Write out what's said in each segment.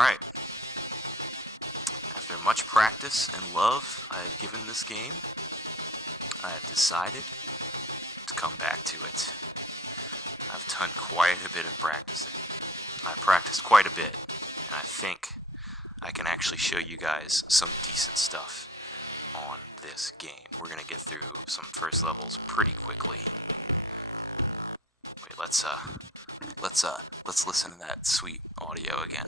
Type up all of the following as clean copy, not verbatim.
Alright. After much practice and love I have given this game, I have decided to come back to it. I've done quite a bit of practicing. I've practiced quite a bit, and I think I can actually show you guys some decent stuff on this game. We're gonna get through some first levels pretty quickly. Wait, let's listen to that sweet audio again.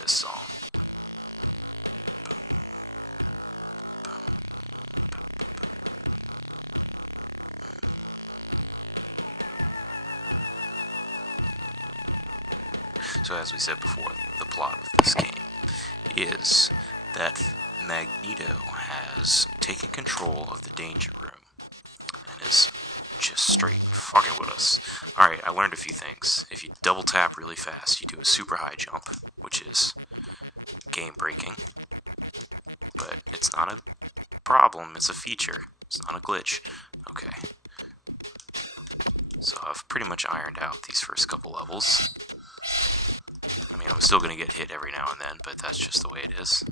This song. So as we said before, the plot of this game is that Magneto has taken control of the danger room and is just straight fucking with us. Alright, I learned a few things. If you double tap really fast, you do a super high jump, which is game breaking. But it's not a problem, it's a feature. It's not a glitch. Okay. So I've pretty much ironed out these first couple levels. I mean, I'm still going to get hit every now and then, but that's just the way it is.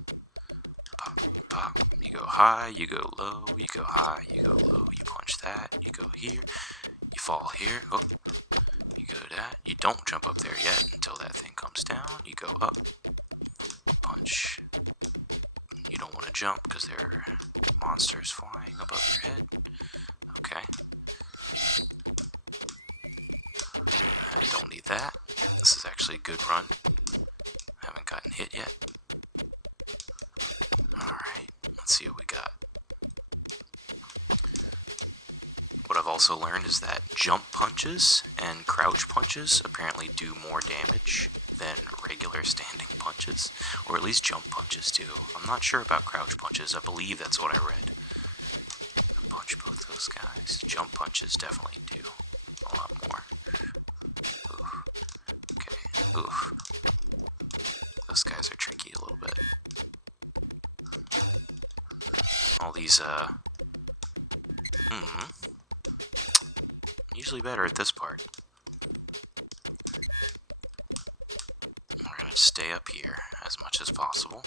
Pop, pop. You go high, you go low, you go high, you go low, you punch that, you go here, you fall here, oh, you go that. You don't jump up there yet until that thing comes down. You go up, punch. You don't want to jump because there are monsters flying above your head. Okay. I don't need that. This is actually a good run. Haven't gotten hit yet. Alright, let's see what we got. What I've also learned is that jump punches and crouch punches apparently do more damage than regular standing punches. Or at least jump punches do. I'm not sure about crouch punches. I believe that's what I read. Punch both those guys. Jump punches definitely do a lot more. Ooh. Those guys are tricky a little bit. All these, usually better at this part. We're gonna stay up here as much as possible.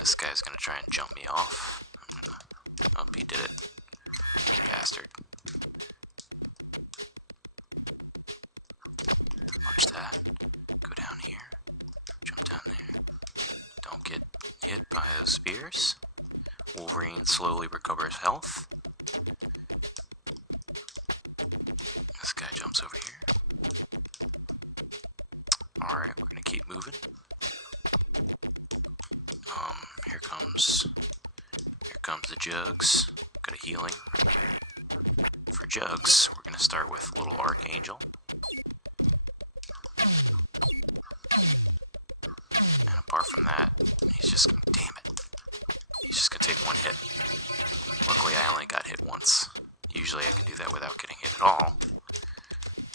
This guy's gonna try and jump me off. Oh, he did it. Bastard. Punch that. Go down here. Jump down there. Don't get hit by those spears. Wolverine slowly recovers health. This guy jumps over here. Alright, we're gonna keep moving. Here comes the jugs. Got a healing right here. For jugs, we're gonna start with little Archangel. And apart from that, he's just gonna, damn it. He's just gonna take one hit. Luckily, I only got hit once. Usually I can do that without getting hit at all.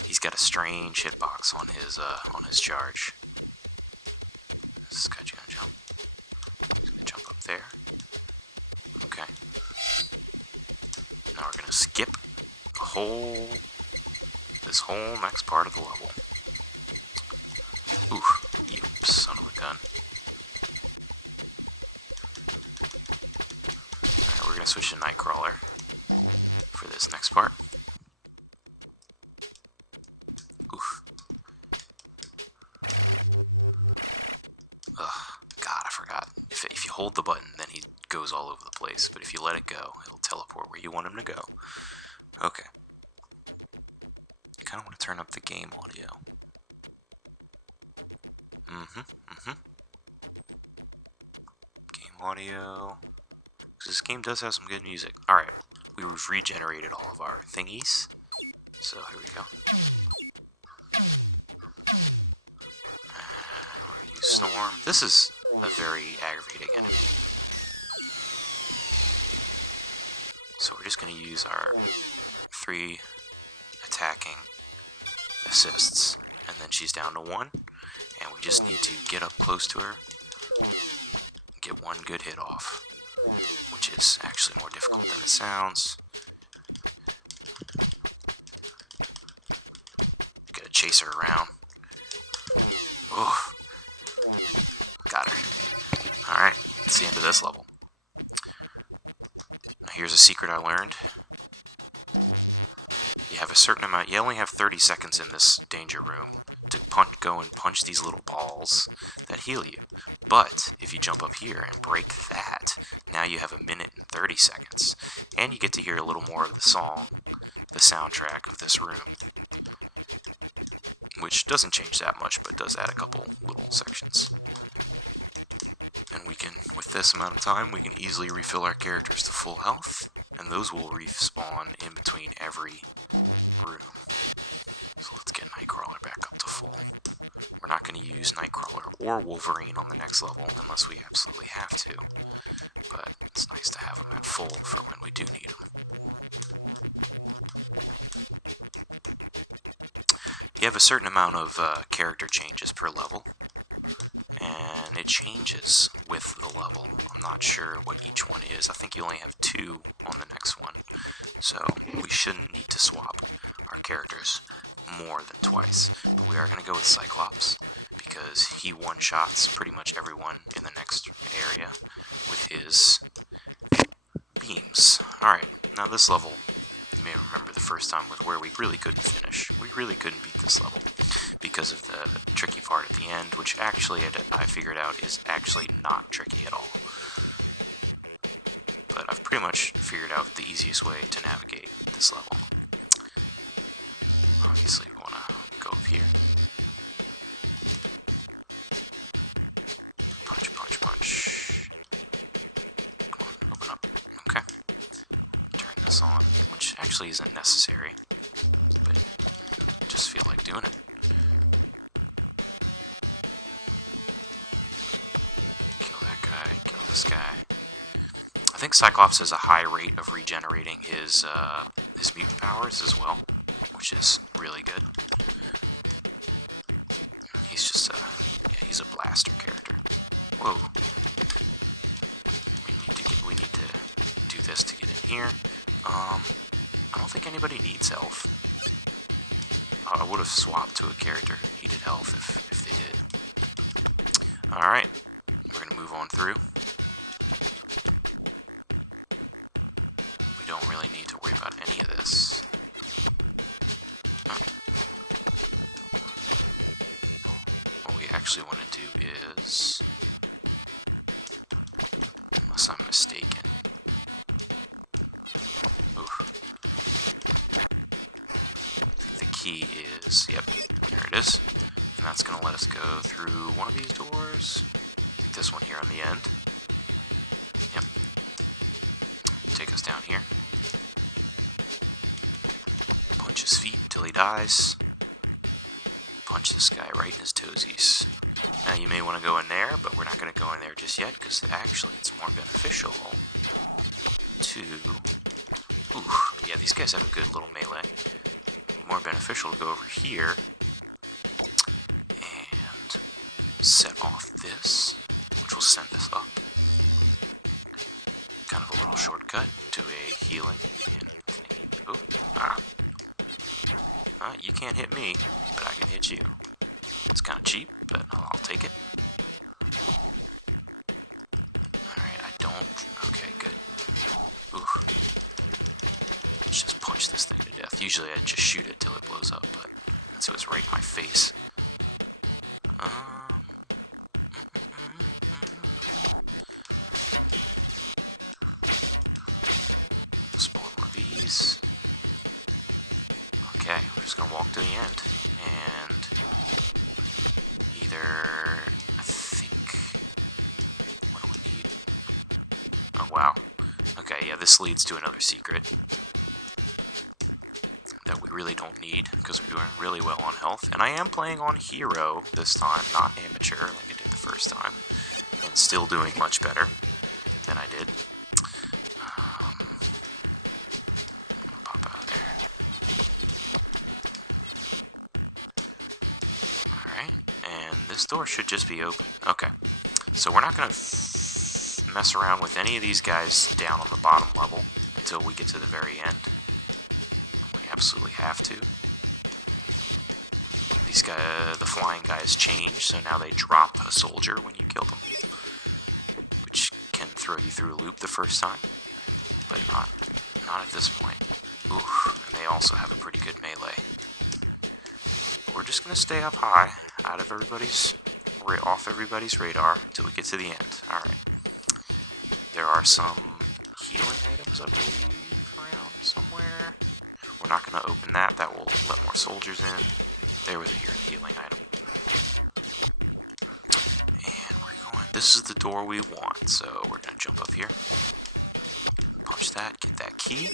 He's got a strange hitbox on his charge. This guy's gonna jump. He's gonna jump up there. Okay. Now we're gonna skip this whole next part of the level. Ooh, you son of a gun. Alright, we're gonna switch to Nightcrawler for this next part. Oof. Ugh, God, I forgot. If you hold the button, then he goes all over the place. But if you let it go, it'll teleport where you want him to go. Okay. Kind of want to turn up the game audio. Game audio. Because this game does have some good music. Alright, we've regenerated all of our thingies. So here we go. We're going to use Storm. This is a very aggravating enemy. So we're just going to use our 3 attacking assists. And then she's down to 1. And we just need to get up close to her. Get one good hit off. which is actually more difficult than it sounds. Gotta chase her around. Oh, got her. Alright, that's the end of this level. Now here's a secret I learned. You have a certain amount, you only have 30 seconds in this danger room to go and punch these little balls that heal you. But if you jump up here and break that, now you have 1 minute and 30 seconds. And you get to hear a little more of the song, the soundtrack of this room. Which doesn't change that much, but does add a couple little sections. And we can, with this amount of time, we can easily refill our characters to full health. And those will respawn in between every room. So let's get Nightcrawler back up to full. We're not going to use Nightcrawler or Wolverine on the next level unless we absolutely have to. But it's nice to have them at full for when we do need them. You have a certain amount of character changes per level. And it changes with the level. I'm not sure what each one is. I think you only have 2 on the next one. So we shouldn't need to swap our characters more than twice. But we are going to go with Cyclops, because he one-shots pretty much everyone in the next area with his beams. Alright, now this level, you may remember the first time, was where we really couldn't finish. We really couldn't beat this level because of the tricky part at the end, which actually I figured out is actually not tricky at all. But I've pretty much figured out the easiest way to navigate this level. Obviously, we want to go up here. Punch, punch, punch. Come on, open up. Okay. Turn this on, which actually isn't necessary, but just feel like doing it. Kill that guy, kill this guy. I think Cyclops has a high rate of regenerating his mutant powers as well, which is really good. He's just he's a blaster character. Whoa. We need to do this to get in here. I don't think anybody needs health. I would have swapped to a character who needed health if they did. Alright, we're going to move on through. We don't really need to worry about any of this. What we actually want to do is, unless I'm mistaken, the key is, yep, there it is. And that's going to let us go through one of these doors. Take this one here on the end. Yep. Take us down here. Punch his feet until he dies. Punch this guy right in his toesies. Now you may want to go in there, but we're not going to go in there just yet, because actually it's more beneficial to... Ooh, yeah, these guys have a good little melee. More beneficial to go over here and set off this, which will send us up. Kind of a little shortcut to a healing. And, you can't hit me, but I can hit you. It's kind of cheap, but I'll take it. Alright, I don't... Okay, good. Ooh. Let's just punch this thing to death. Usually I just shoot it till it blows up, but since it was right in my face. Spawn more of these. Okay, we're just gonna walk to the end, and either, I think, what do we need? Oh wow. Okay, yeah, this leads to another secret that we really don't need, because we're doing really well on health. And I am playing on Hero this time, not Amateur like I did the first time, and still doing much better than I did. Pop out of there. Alright, and this door should just be open. Okay, so we're not going to... mess around with any of these guys down on the bottom level until we get to the very end. We absolutely have to. These guys, the flying guys change, so now they drop a soldier when you kill them, which can throw you through a loop the first time, but not at this point. Ooh, and they also have a pretty good melee. But we're just gonna stay up high, off everybody's radar until we get to the end. All right. There are some healing items, I believe, around somewhere. We're not gonna open that. That will let more soldiers in. There was a healing item. And we're going, this is the door we want, so we're going to jump up here. Punch that, get that key.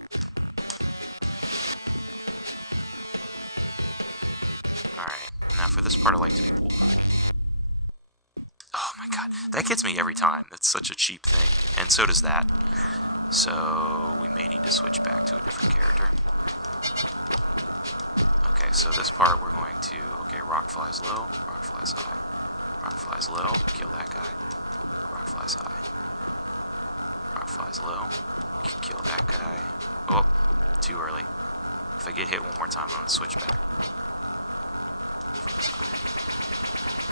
Alright, now for this part I like to be Wolverine. Oh my god, that gets me every time. That's such a cheap thing. And so does that. So we may need to switch back to a different character. Okay, so this part we're going to, rock flies low, rock flies high. Rock flies low, kill that guy. Rock flies high. Rock flies low, kill that guy. Oh, too early. If I get hit one more time, I'm going to switch back.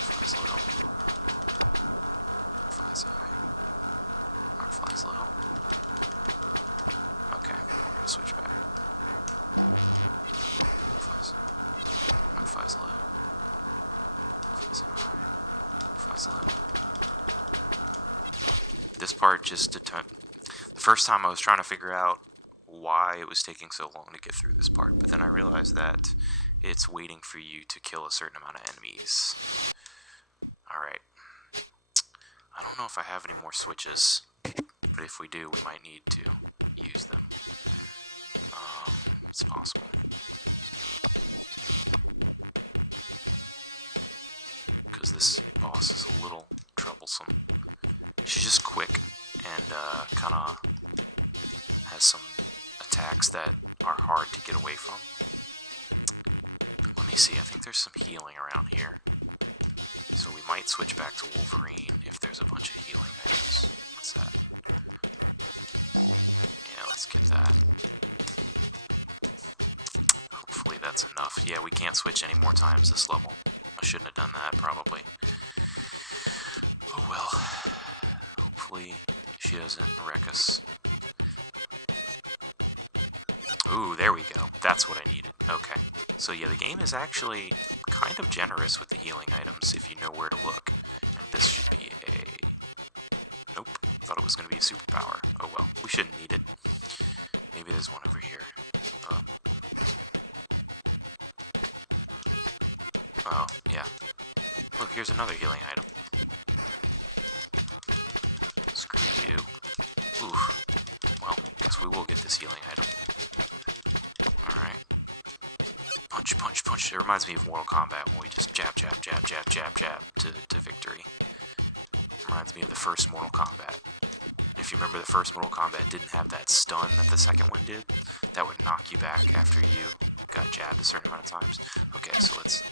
Flies high. Flies low. Flies high. Rock flies low. Okay, we're going to switch back. Flies low. Flies high. Flies low. This part just the first time I was trying to figure out why it was taking so long to get through this part, but then I realized that it's waiting for you to kill a certain amount of enemies. Alright. I don't know if I have any more switches, but if we do, we might need to use them. It's possible. Because this boss is a little troublesome. She's just quick and kind of has some attacks that are hard to get away from. Let me see, I think there's some healing around here. So we might switch back to Wolverine if there's a bunch of healing items. What's that? Yeah, let's get that. Hopefully that's enough. Yeah, we can't switch any more times this level. I shouldn't have done that, probably. Oh well. Hopefully she doesn't wreck us. Ooh, there we go. That's what I needed. Okay. So yeah, the game is actually kind of generous with the healing items if you know where to look. And this should be a... Nope. Thought it was going to be a superpower. Oh well. We shouldn't need it. Maybe there's one over here. Oh, yeah. Look, here's another healing item. Screw you. Oof. Well, guess we will get this healing item. Alright. Punch, punch, punch. It reminds me of Mortal Kombat when we just jab, jab, jab, jab, jab, jab to victory. Reminds me of the first Mortal Kombat. If you remember, the first Mortal Kombat didn't have that stun that the second one did. That would knock you back after you got jabbed a certain amount of times. Okay, so let's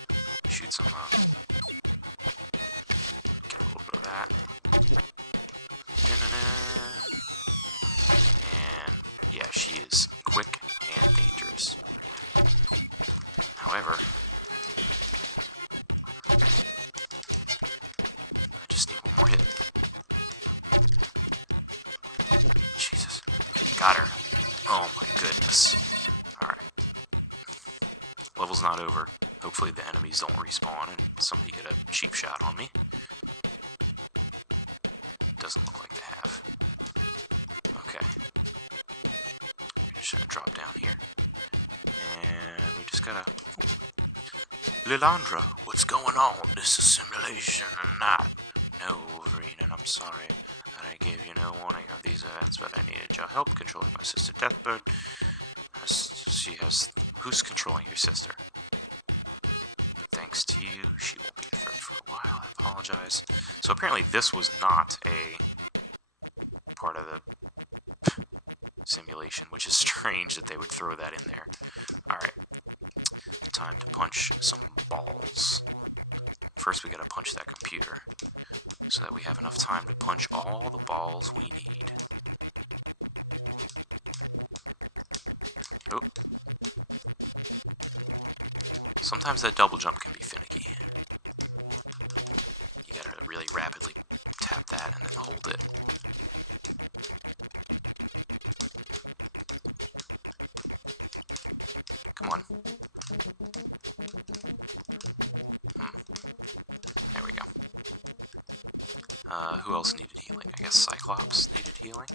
shoot some get a little bit of that. And yeah, she is quick and dangerous. However, I just need one more hit. Jesus. Got her. Oh my goodness. Alright. Level's not over. Hopefully the enemies don't respawn and somebody get a cheap shot on me. Doesn't look like they have. Okay. Just gonna drop down here. And we just gotta... Lilandra, what's going on? This is simulation and not. No, Wolverine, and I'm sorry that I gave you no warning of these events, but I needed your help controlling my sister Deathbird. Who's controlling your sister? But thanks to you, she won't be a threat for a while. I apologize. So apparently this was not a part of the simulation, which is strange that they would throw that in there. Alright. Time to punch some balls. First we gotta punch that computer. so that we have enough time to punch all the balls we need. Oh. Sometimes that double jump can be finicky. You gotta really rapidly tap that and then hold it. Come on. There we go. Who else needed healing? I guess Cyclops needed healing.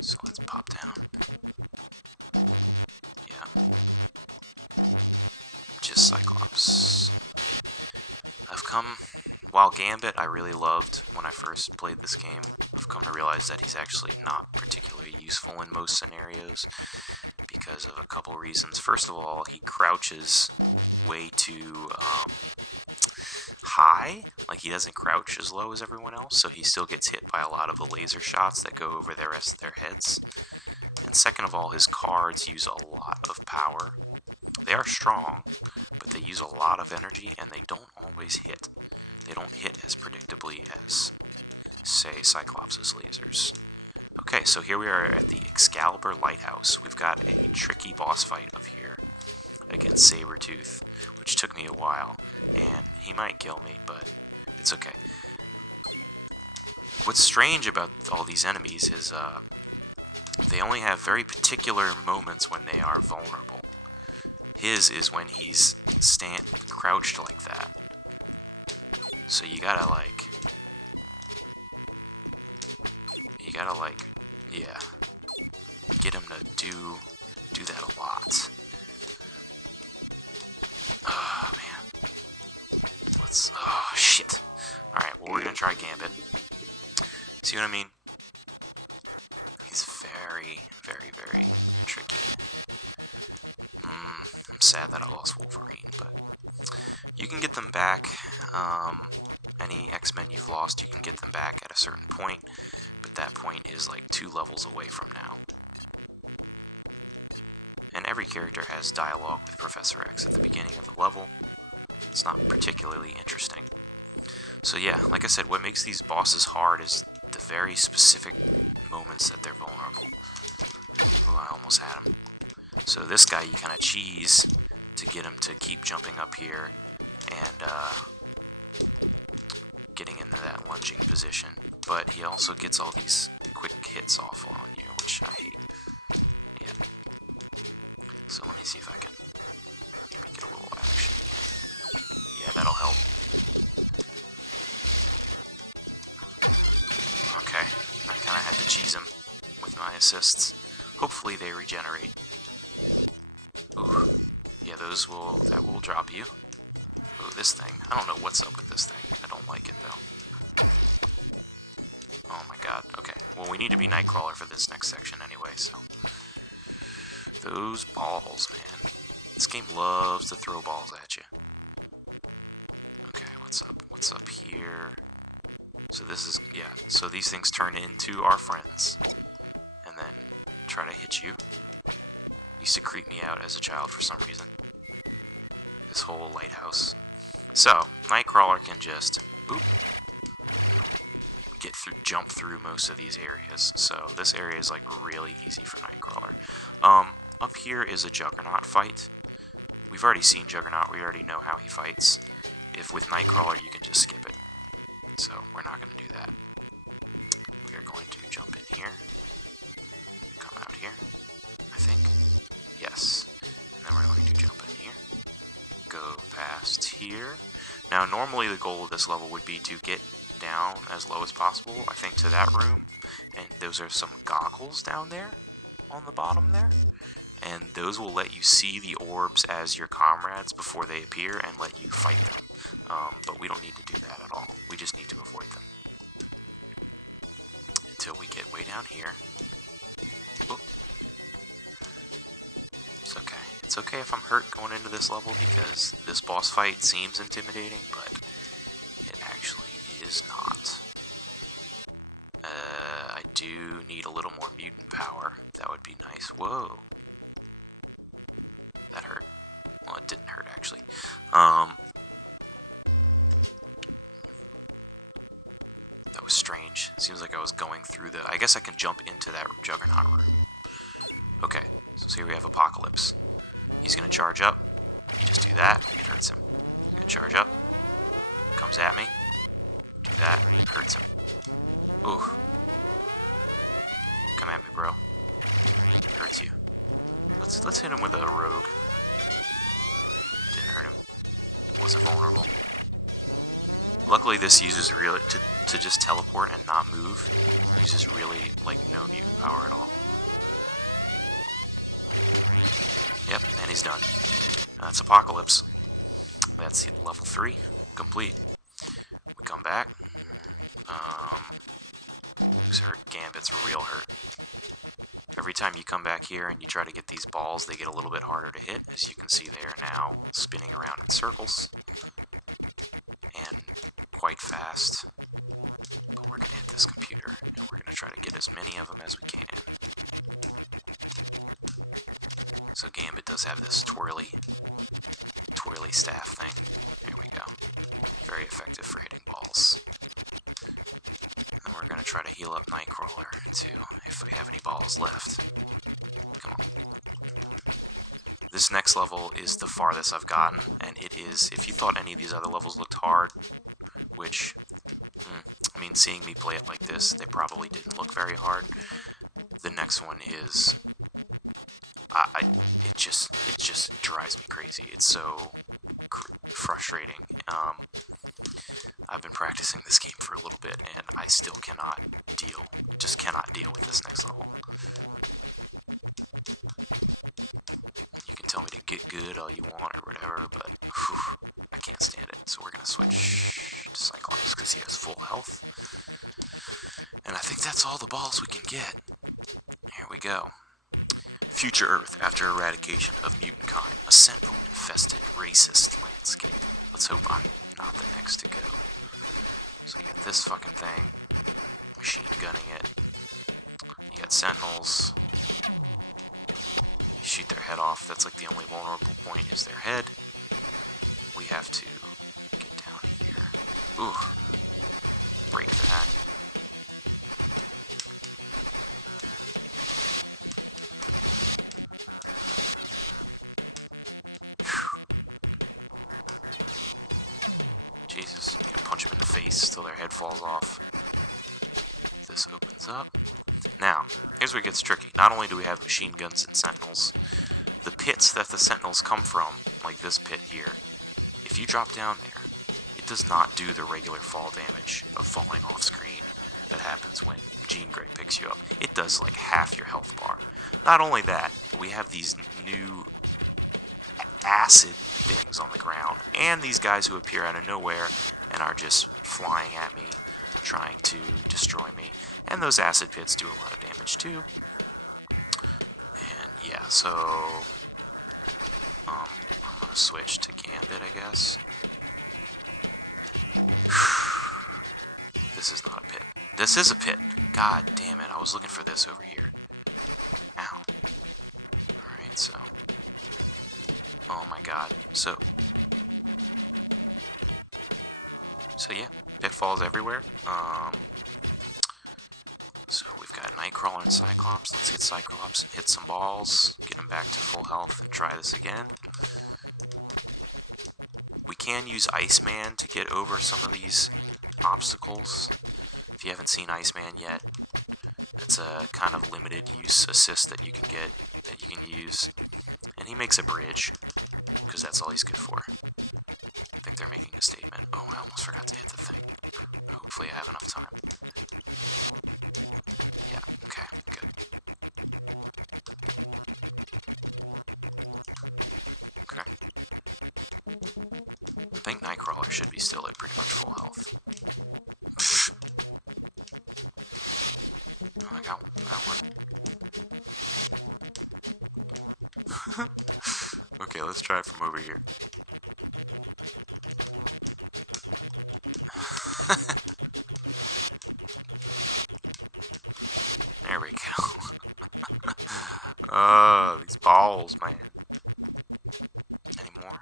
So let's pop down. Yeah. Just Cyclops. While Gambit I really loved when I first played this game, I've come to realize that he's actually not particularly useful in most scenarios because of a couple reasons. First of all, he crouches way too high. Like, he doesn't crouch as low as everyone else, so he still gets hit by a lot of the laser shots that go over the rest of their heads. And second of all, his cards use a lot of power. They are strong, but they use a lot of energy, and they don't always hit. They don't hit as predictably as, say, Cyclops' lasers. Okay, so here we are at the Excalibur Lighthouse. We've got a tricky boss fight up here against Sabretooth, which took me a while, and he might kill me, but it's okay. What's strange about all these enemies is they only have very particular moments when they are vulnerable. His is when he's crouched like that. So you gotta yeah, get him to do that a lot. Oh man, oh shit. All right, well we're gonna try Gambit. See what I mean? He's very, very, very tricky. I'm sad that I lost Wolverine, but you can get them back. Any X-Men you've lost, you can get them back at a certain point, but that point is like 2 levels away from now. And every character has dialogue with Professor X at the beginning of the level. It's not particularly interesting. So yeah, like I said, what makes these bosses hard is the very specific moments that they're vulnerable. Ooh, I almost had him. So this guy you kind of cheese to get him to keep jumping up here and getting into that lunging position. But he also gets all these quick hits off on you, which I hate. Yeah. So let me see if I can maybe get a little action. Yeah, that'll help. Okay, I kind of had to cheese him with my assists. Hopefully they regenerate. Ooh, yeah, that will drop you. Ooh, this thing. I don't know what's up with this thing. I don't like it, though. Oh my god. Okay, well, we need to be Nightcrawler for this next section anyway, so. Those balls, man. This game loves to throw balls at you. Okay, what's up? What's up here? So this is, yeah, so these things turn into our friends, and then try to hit you. Used to creep me out as a child for some reason. This whole lighthouse. So, Nightcrawler can just, boop, jump through most of these areas. So this area is like really easy for Nightcrawler. Up here is a Juggernaut fight. We've already seen Juggernaut, we already know how he fights. If with Nightcrawler you can just skip it. So we're not going to do that. We are going to jump in here. Come out here, I think. Yes. And then we're going to jump in here. Go past here. Now normally the goal of this level would be to get down as low as possible, I think, to that room. And those are some goggles down there on the bottom there. And those will let you see the orbs as your comrades before they appear and let you fight them. But we don't need to do that at all. We just need to avoid them. Until we get way down here. Oop. It's okay. It's okay if I'm hurt going into this level because this boss fight seems intimidating, but it actually is not. I do need a little more mutant power. That would be nice. Whoa. That hurt. Well, it didn't hurt, actually. damage. Seems like I was going through the... I guess I can jump into that Juggernaut room. Okay, so here we have Apocalypse. He's going to charge up. You just do that, it hurts him. He's going to charge up. Comes at me. Do that, it hurts him. Ooh. Come at me, bro. Hurts you. Let's hit him with a rogue. Didn't hurt him. Wasn't vulnerable. Luckily, this uses really to just teleport and not move. Uses really like no mutant power at all. Yep, and he's done. That's Apocalypse. That's level 3 complete. We come back. Who's hurt? Gambit's real hurt. Every time you come back here and you try to get these balls, they get a little bit harder to hit. As you can see, they are now spinning around in circles. And quite fast. But we're going to hit this computer, and we're going to try to get as many of them as we can. So Gambit does have this twirly staff thing. There we go. Very effective for hitting balls. And we're going to try to heal up Nightcrawler, too, if we have any balls left. Come on. This next level is the farthest I've gotten, and it is, if you thought any of these other levels looked hard, which, I mean, seeing me play it like this, they probably didn't look very hard. The next one is, it just drives me crazy. It's so frustrating. I've been practicing this game for a little bit, and I still cannot deal with this next level. You can tell me to get good all you want or whatever, but whew, I can't stand it. So we're going to switch to Cyclops because he has full health. And I think that's all the balls we can get. Here we go. Future Earth after eradication of mutant kind. A sentinel-infested, racist landscape. Let's hope I'm not the next to go. So you got this fucking thing. Machine gunning it. You got sentinels. Shoot their head off. That's like the only vulnerable point is their head. We have to get down here. Ooh. Break that. Jesus. You gotta punch them in the face till their head falls off. This opens up. Now, here's where it gets tricky. Not only do we have machine guns and sentinels, the pits that the sentinels come from, like this pit here, if you drop down there, it does not do the regular fall damage of falling off screen that happens when Jean Grey picks you up. It does like half your health bar. Not only that, but we have these new acid things on the ground, and these guys who appear out of nowhere and are just flying at me, trying to destroy me. And those acid pits do a lot of damage too. And yeah, so I'm gonna switch to Gambit, I guess. This is not a pit. This is a pit. God damn it, I was looking for this over here. Ow. Alright, so. Oh my god. So yeah, pitfalls everywhere. So we've got Nightcrawler and Cyclops. Let's get Cyclops, hit some balls, get him back to full health, and try this again. We can use Iceman to get over some of these obstacles. If you haven't seen Iceman yet, it's a kind of limited use assist that you can get, that you can use. And he makes a bridge, because that's all he's good for. I think they're making a statement. Oh, I almost forgot to hit the thing. Hopefully I have enough time. Yeah, okay, good. Okay. I think Nightcrawler should be still at pretty much full health. Oh, I got one. Okay, let's try it from over here. There we go. Oh, these balls, man. Any more?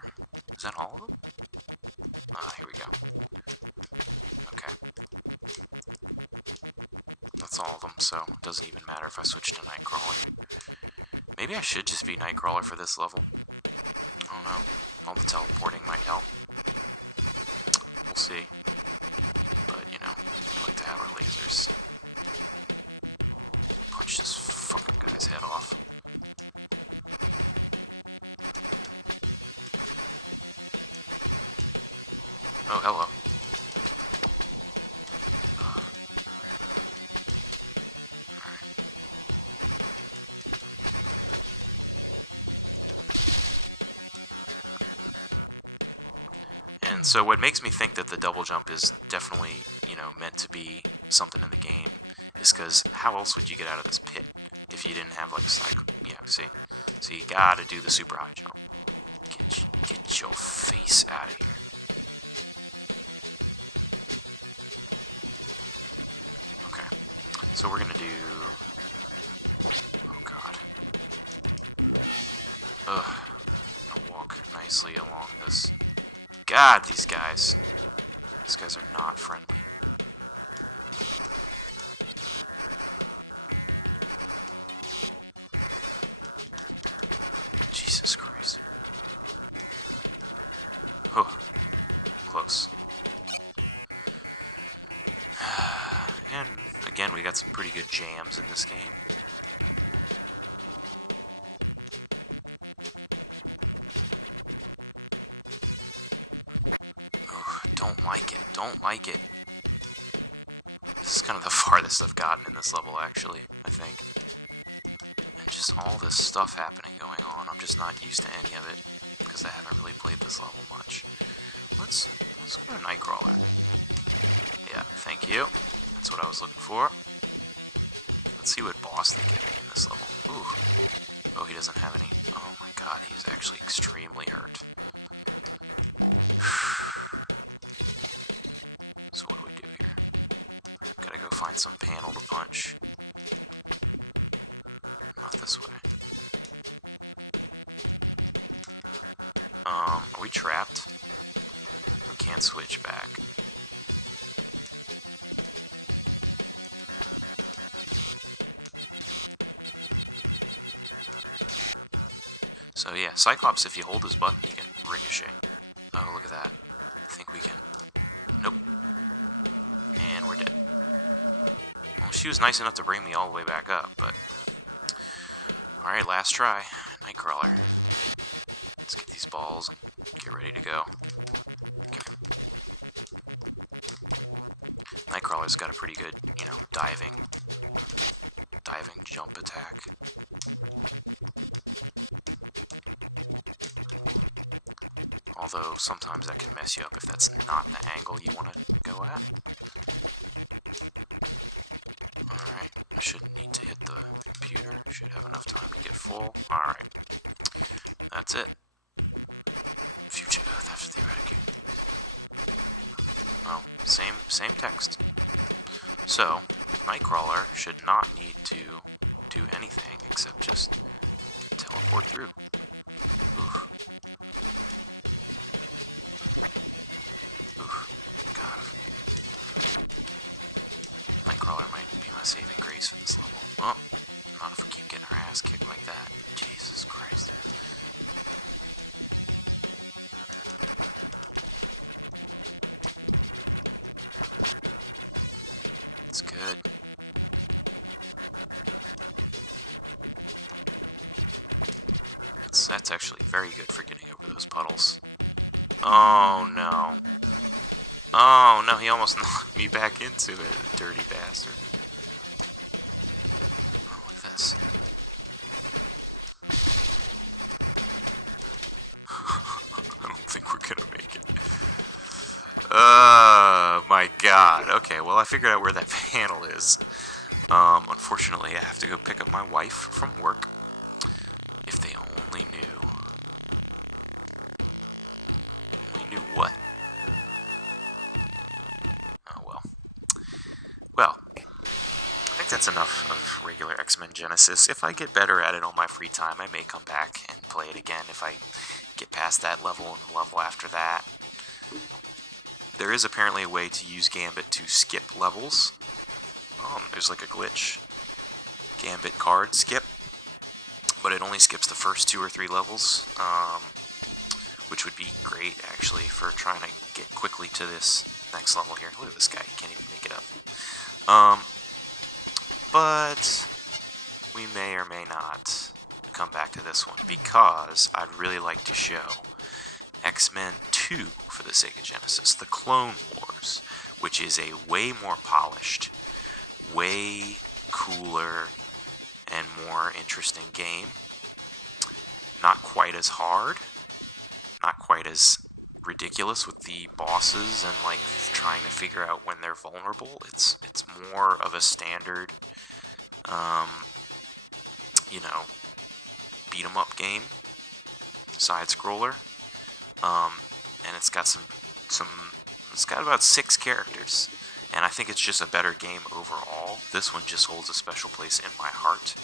Is that all of them? Here we go. Okay. so it doesn't even matter if I switch to Nightcrawler. Maybe I should just be Nightcrawler for this level. I don't know. All the teleporting might help. We'll see. But, you know, we like to have our lasers. Punch this fucking guy's head off. Oh, hello. Ugh. And so what makes me think that the double jump is definitely, you know, meant to be something in the game is because how else would you get out of this pit if you didn't have, like, a cycle? Yeah, see? So you gotta do the super high jump. Get your face out of here. Okay. So we're gonna do... Oh, God. Ugh. I'll walk nicely along this... God, these guys. These guys are not friendly. Jesus Christ. Oh, close. And again, we got some pretty good jams in this game. Don't like it. Don't like it. This is kind of the farthest I've gotten in this level, actually, I think. And just all this stuff happening going on. I'm just not used to any of it, because I haven't really played this level much. Let's go to Nightcrawler. Yeah, thank you. That's what I was looking for. Let's see what boss they give me in this level. Ooh. Oh, he doesn't have any... Oh my god, he's actually extremely hurt. So what do we do here? Gotta go find some panel to punch. Not this way. Are we trapped? We can't switch back. So yeah, Cyclops, if you hold his button, he can ricochet. Oh, look at that. I think we can... Nope. And we're dead. Well, she was nice enough to bring me all the way back up, but... Alright, last try. Nightcrawler. Let's get these balls and get ready to go. Okay. Nightcrawler's got a pretty good, you know, diving jump attack. Although, sometimes that can mess you up if that's not the angle you want to go at. Alright, I shouldn't need to hit the computer. Should have enough time to get full. Alright. That's it. Future Earth after the eradicate. Well, same text. So, Nightcrawler should not need to do anything except just teleport through. Oof. God. Nightcrawler might be my saving grace for this level. Well, not if we keep getting our ass kicked like that. Jesus Christ. It's good. That's actually very good for getting over those puddles. Oh no. Oh no, he almost knocked me back into it, dirty bastard. Oh, look at this. I don't think we're gonna make it. My god. Okay, well I figured out where that panel is. Unfortunately I have to go pick up my wife from work. If they only knew. Only knew what? Oh well. Well, I think that's enough of regular X-Men Genesis. If I get better at it on my free time, I may come back and play it again if I get past that level and the level after that. There is apparently a way to use Gambit to skip levels. There's like a glitch Gambit card skip, but it only skips the first 2 or 3 levels, which would be great, actually, for trying to get quickly to this next level here. Look at this guy, can't even make it up. But we may or may not come back to this one, because I'd really like to show Xmen 2 for the Sega Genesis, the Clone Wars, which is a way more polished, way cooler, and more interesting game. Not quite as hard, not quite as ridiculous with the bosses and like trying to figure out when they're vulnerable. It's more of a standard, you know, beat 'em up game, side scroller, and it's got it's got about 6 characters, and I think it's just a better game overall. This one just holds a special place in my heart,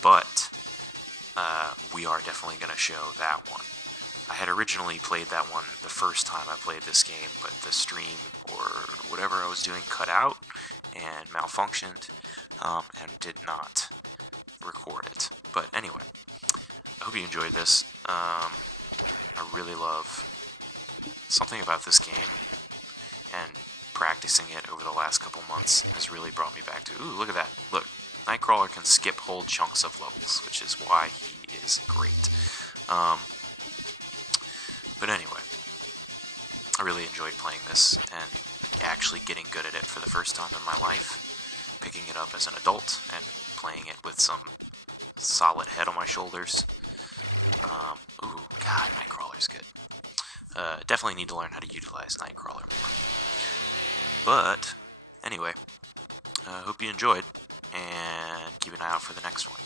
but we are definitely going to show that one. I had originally played that one the first time I played this game, but the stream or whatever I was doing cut out and malfunctioned, and did not record it. But anyway, I hope you enjoyed this. I really love something about this game, and practicing it over the last couple months has really brought me back to, ooh, look at that. Look, Nightcrawler can skip whole chunks of levels, which is why he is great. But anyway, I really enjoyed playing this and actually getting good at it for the first time in my life, picking it up as an adult and playing it with some solid head on my shoulders. Ooh, God, Nightcrawler's good. Definitely need to learn how to utilize Nightcrawler more. But, anyway, hope you enjoyed, and keep an eye out for the next one.